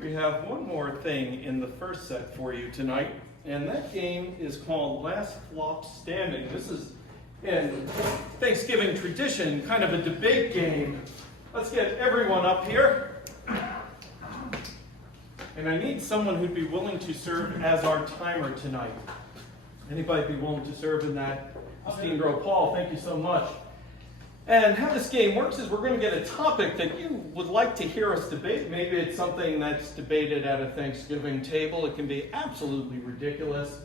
We have one more thing in the first set for you tonight, and that game is called Last Flop Standing. This is, in Thanksgiving tradition, kind of a debate game. Let's get everyone up here. And I need someone who'd be willing to serve as our timer tonight. Anybody be willing to serve in that? Esteemed Bro Paul, thank you so much. And how this game works is we're going to get a topic that you would like to hear us debate. Maybe it's something that's debated at a Thanksgiving table. It can be absolutely ridiculous.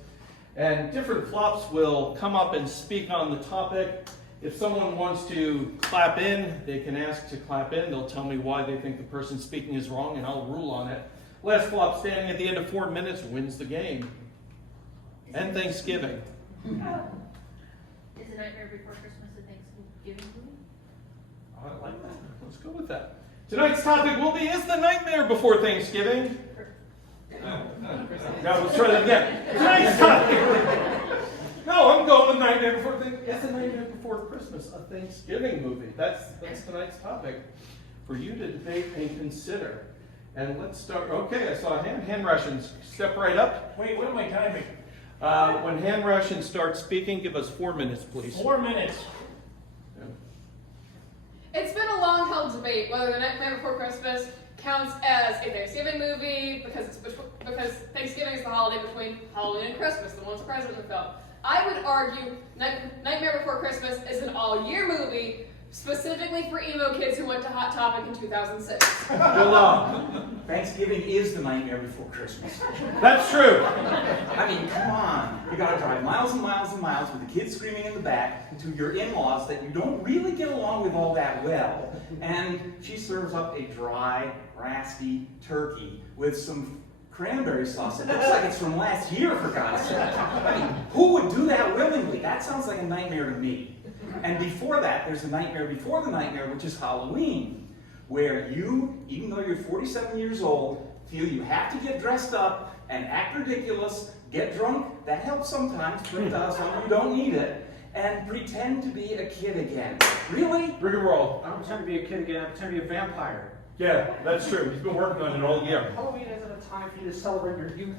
And different flops will come up and speak on the topic. If someone wants to clap in, they can ask to clap in. They'll tell me why they think the person speaking is wrong, and I'll rule on it. Last flop standing at the end of 4 minutes wins the game. And Thanksgiving. Is The Nightmare Before Christmas a Thanksgiving movie? I like that. Let's go with that. Tonight's topic will be, is the nightmare before Thanksgiving? No, let's try that again. Tonight's topic. No, I'm going with Nightmare Before Thanksgiving. Is the Nightmare Before Christmas a Thanksgiving movie? That's tonight's topic for you to debate and consider. And let's start. Okay, I saw a hand. Hand Russians, step right up. Wait, what am I timing? When Hand Russians starts speaking, give us 4 minutes, please. 4 minutes. It's been a long-held debate whether The Nightmare Before Christmas counts as a Thanksgiving movie because Thanksgiving is the holiday between Halloween and Christmas, the one surprise in the film. I would argue Nightmare Before Christmas is an all-year movie, specifically for emo kids who went to Hot Topic in 2006. Good luck. Thanksgiving is the Nightmare Before Christmas. That's true. I mean, come on. You gotta drive miles and miles and miles with the kids screaming in the back to your in-laws that you don't really get along with all that well. And she serves up a dry, raspy turkey with some cranberry sauce. It looks like it's from last year, for God's sake. I mean, who would do that willingly? That sounds like a nightmare to me. And before that, there's a nightmare before the nightmare, which is Halloween, where you, even though you're 47 years old, feel you have to get dressed up and act ridiculous, get drunk, that helps sometimes, but some you don't need it, and pretend to be a kid again. Really? Rigmarole. I don't pretend to be a kid again, I pretend to be a vampire. Yeah, that's true. He's been working on it all year. Halloween isn't a time for you to celebrate your youth.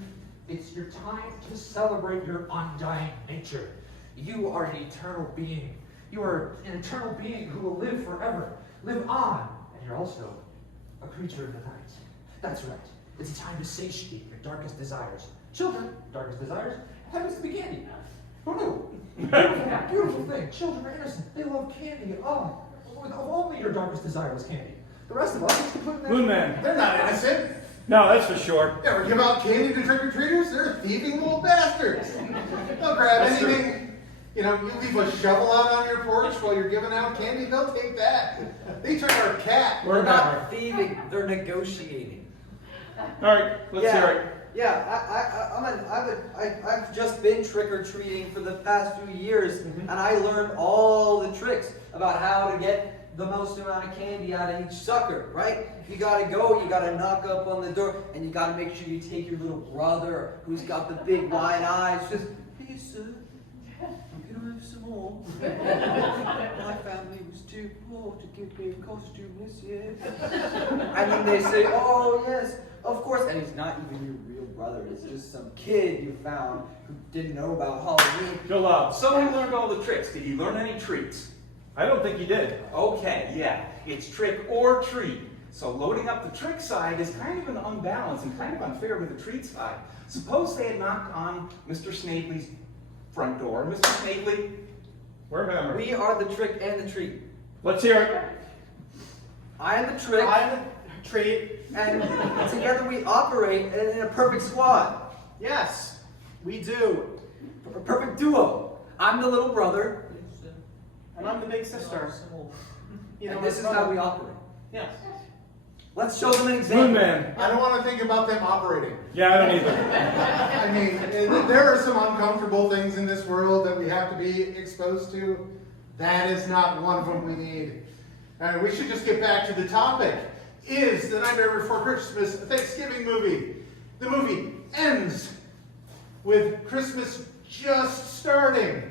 It's your time to celebrate your undying nature. You are an eternal being. You are an eternal being who will live forever, live on, and you're also a creature of the night. That's right. It's a time to satiate your darkest desires. Children, darkest desires, happens to be candy. Who knew? Beautiful thing. Children are innocent. They love candy. Oh, if only your darkest desire was candy. The rest of us, completely. Moon Man. They're not innocent. No, that's for sure. You ever give out candy to trick-or-treaters? They're thieving little bastards. They'll grab That's anything. You know, you leave a shovel out on your porch while you're giving out candy, they'll take that. They took our cat. They're not thieving, they're negotiating. All right, let's hear it. Yeah, I've just been trick-or-treating for the past few years, and I learned all the tricks about how to get the most amount of candy out of each sucker, right? You gotta go, you gotta knock up on the door, and you gotta make sure you take your little brother who's got the big wide eyes, just, hey sir, can I have some more? My family was too poor to give me a costume this year. And then they say, oh yes, of course, and he's not even your real brother, it's just some kid you found who didn't know about Halloween. Go loud. So he learned all the tricks. Did he learn any treats? I don't think he did. Okay, yeah. It's trick or treat. So loading up the trick side is kind of an unbalance and kind of unfair with the treat side. Suppose they had knocked on Mr. Snavely's front door. Mr. Snavely, We're hammered. We are the trick and the treat. Let's hear it. I am the trick. I'm the treat. And together we operate in a perfect squad. Yes, we do. A perfect duo. I'm the little brother. And I'm the big sister. You know, And this is how we operate. Yes. Let's show them an example. Moon Man. I don't want to think about them operating. Yeah, I don't either. I mean, there are some uncomfortable things in this world that we have to be exposed to. That is not one of them we need. And we should just get back to the topic. Is The Nightmare Before Christmas a Thanksgiving movie? The movie ends with Christmas just starting.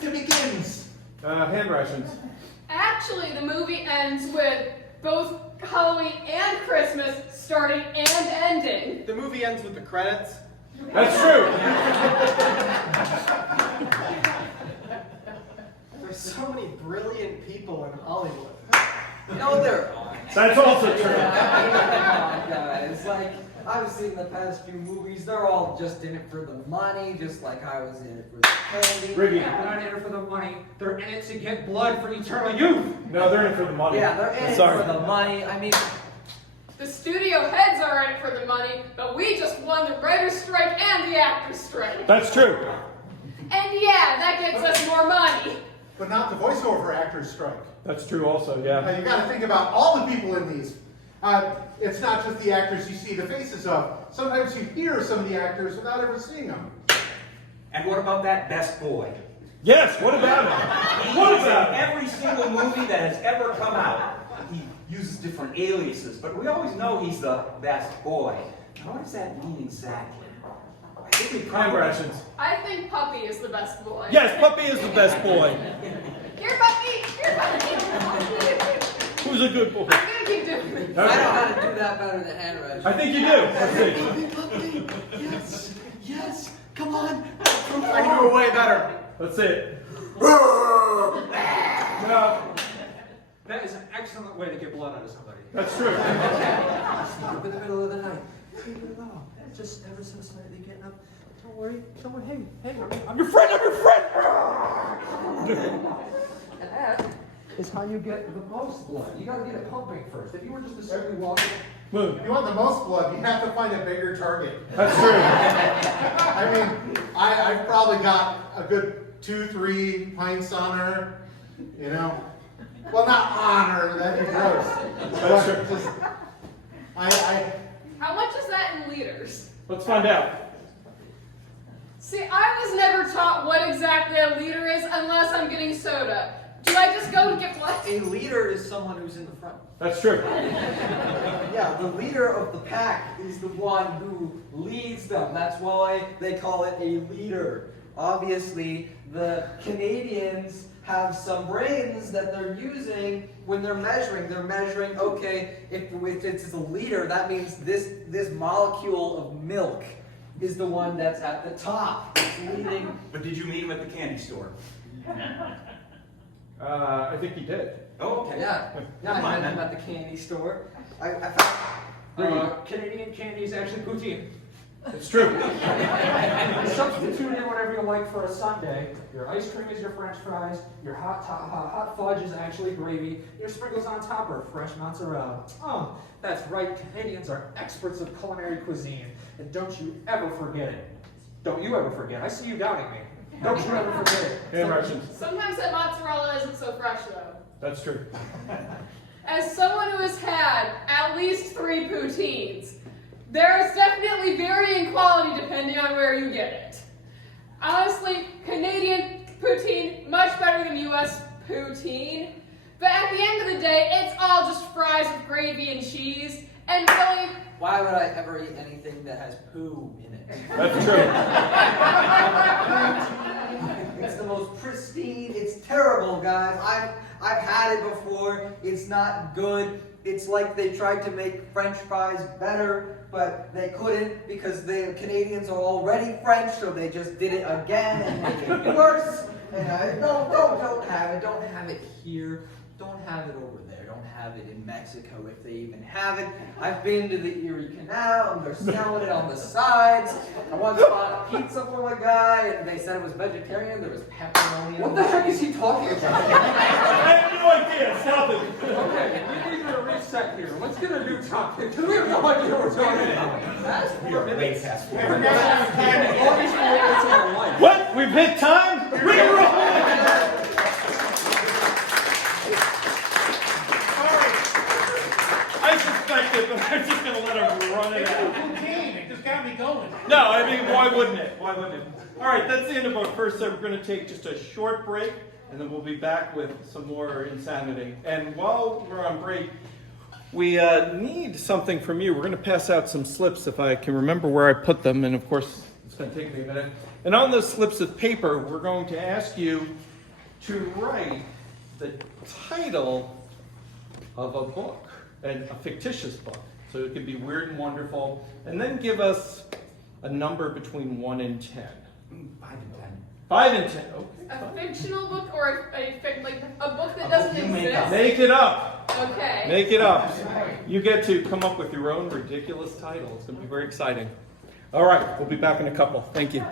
It begins. Hand Russians. Actually, the movie ends with both Halloween and Christmas starting and The movie ends with the credits. That's true. There's so many brilliant people in Hollywood. No, there aren't. That's also true. Come on, guys. Like, I've seen the past few movies. They're all just in it for the money, just like I was in it for the candy. Riggy. They're not in it for the money. They're in it to get blood for eternal youth. No, they're in it for the money. Yeah, they're in it Sorry. for the money. I mean, The studio heads are in it for the money, but we just won the writer's strike and the actor's strike. That's true. And yeah, that gets us more money. But not the voiceover actors strike. That's true also, yeah. You got to think about all the people in these. It's not just the actors you see the faces of. Sometimes you hear some of the actors without ever seeing them. And what about that best boy? Yes, what about him? What He's about in him? every single movie that has ever come out. He uses different aliases, but we always know he's the best boy. Now, what does that mean exactly? I think we Time rations. I think Puppy is the best boy. Yes, Puppy is the best boy. Here, Puppy! Here, Puppy! Who's a good boy? I'm gonna keep doing it. I know how to do that better than handwriting. I think you do. Let's see. Yes, yes, come on. I can do it way better. Let's see it. No, That is an excellent way to get blood out of somebody. that's true. Up in the middle of the night. Leave it alone. Just ever so slightly getting up. Don't worry. Don't worry. Hey, I'm your friend, I'm your friend! And that is how you get the most blood. You gotta get it pumping first. If you were just to simply walking, Moon. If you want the most blood, you have to find a bigger target. That's true. I mean, I've probably got a good 2-3 pints on her, you know. Well, not on her, that'd be gross. That's But true. just, How much is that in liters? Let's find out. See, I was never taught what exactly a liter is unless I'm getting soda. Do I just go and get blood? A leader is someone who's in the front. That's true. Yeah, the leader of the pack is the one who leads them. That's why they call it a leader. Obviously, the Canadians have some brains that they're using when they're measuring. They're measuring, okay, if it's a liter, that means this molecule of milk is the one that's at the top. It's leading. But did you meet him at the candy store? I think he did. Oh, okay. Yeah, I Come on, met him then. at the candy store. I found. Canadian candy is actually poutine. It's true. Substitute in whatever you like for a sundae. Your ice cream is your French fries. Your hot fudge is actually gravy. Your sprinkles on top are fresh mozzarella. Oh, that's right. Canadians are experts of culinary cuisine, and don't you ever forget it. Don't you ever forget. I see you doubting me. Don't you ever forget it. Hand rations. Sometimes that mozzarella isn't so fresh, though. That's true. As someone who has had at least 3 poutines, there is definitely varying quality depending on where you get it. Honestly, Canadian poutine, much better than US poutine. But at the end of the day, it's all just fries with gravy and cheese. And really, Why would I ever eat anything that has poo in it? That's true. It's the most pristine. It's terrible, guys. I've had it before. It's not good. It's like they tried to make French fries better, but they couldn't because the Canadians are already French, so they just did it again and make it worse. And don't have it. Don't have it here. Don't have it over there. Don't have it in Mexico if they even have it. I've been to the Erie Canal and they're selling it on the sides. I once bought a pizza from a guy and they said it was vegetarian. There was pepperoni. What the heck is he talking about? I have no idea. Stop it. Okay, we need to reset here. Let's get a new topic, because we have no idea what we're talking about. That's We are way past All these minutes in our life. What? We've hit time? Reroll! I suspect it, but I'm just going to let him run it out. Poutine, it just got me going. No, I mean, why wouldn't it? Why wouldn't it? All right, that's the end of our first set. We're going to take just a short break, and then we'll be back with some more insanity. And while we're on break, we need something from you. We're going to pass out some slips if I can remember where I put them, and of course, it's going to take me a minute. And on those slips of paper, we're going to ask you to write the title of a book, and a fictitious book. So it could be weird and wonderful. And then give us a number between 1 and 10. 5 and 10. 5 and 10. Oh, A fictional book or like a book that doesn't you make exist? up. make it up. Okay. Make it up. You get to come up with your own ridiculous title. It's going to be very exciting. All right, we'll be back in a couple. Thank you.